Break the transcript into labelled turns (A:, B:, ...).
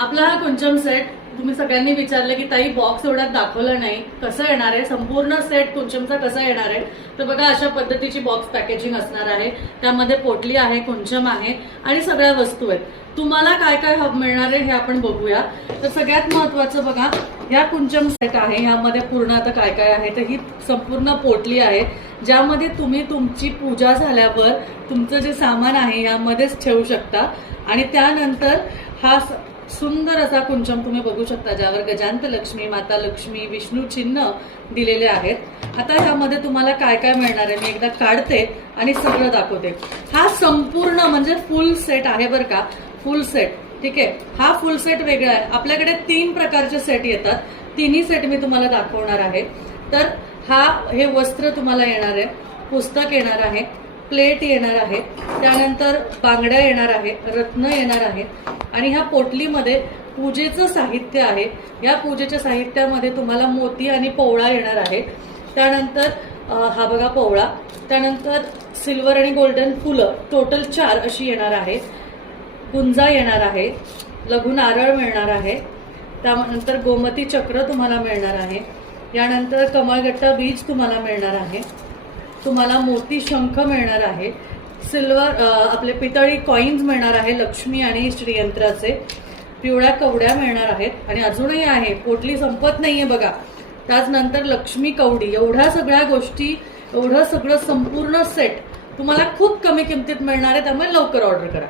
A: आपला हा कुंचम सेट तुम्ही सगळ्यांनी विचारलं की ताई बॉक्स एवढ्यात दाखवलं नाही कसं येणार आहे? संपूर्ण सेट कुंचमचा कसा येणार आहे? तर बघा अशा पद्धतीची बॉक्स पॅकेजिंग असणार आहे. त्यामध्ये पोटली आहे कुंचम आहे आणि सगळ्या वस्तू आहेत. तुम्हाला काय काय हब मिळणार आहे हे आपण बघूया. तर सगळ्यात महत्वाचं बघा ह्या कुंचम सेट आहे यामध्ये पूर्ण आता काय काय आहे तर ही संपूर्ण पोटली आहे ज्यामध्ये तुम्ही तुमची पूजा झाल्यावर तुमचं जे सामान आहे यामध्येच ठेवू शकता. आणि त्यानंतर हा सुंदर असा कुंचम तुम्ही बघू शकता ज्यावर गजांत लक्ष्मी माता लक्ष्मी विष्णू चिन्ह दिलेले आहेत. आता ह्यामध्ये तुम्हाला काय काय मिळणार आहे मी एकदा काढते आणि सगळं दाखवते. हा संपूर्ण म्हणजे फुल सेट आहे बरं का? फुल सेट ठीक आहे? हा फुल सेट वेगळा आहे. आपल्याकडे तीन प्रकारचे सेट येतात. तिन्ही सेट मी तुम्हाला दाखवणार आहे. तर हा हे वस्त्र तुम्हाला येणार आहे. पुस्तक येणार आहे. प्लेट येणार आहे त्यानंतर बांगड्या येणार आहेत रत्न येणार आहेत आणि ह्या पोटलीमध्ये पूजेचं साहित्य आहे. या पूजेच्या साहित्यामध्ये तुम्हाला मोती आणि पोवळा येणार आहे. त्यानंतर हा बघा पोवळा. त्यानंतर सिल्वर आणि गोल्डन फुलं टोटल चार अशी येणार आहे. गुंजा येणार आहे. लघु नारळ मिळणार आहे. त्यानंतर गोमती चक्र तुम्हाला मिळणार आहे. यानंतर कमळगट्टा बीज तुम्हाला मिळणार आहे. तुम्हाला मोती शंख मिळणार आहे. सिल्वर आपले पितळी कॉईन्स मिळणार आहे लक्ष्मी आणि श्रीयंत्राचे. पिवळ्या कवड्या मिळणार आहेत. आणि अजूनही आहे पोटली संपत नाहीये बघा. त्याचनंतर लक्ष्मी कवडी. एवढ्या सगळ्या गोष्टी एवढं सगळं संपूर्ण सेट तुम्हाला खूप कमी किमतीत मिळणार आहे त्यामुळे लवकर ऑर्डर करा.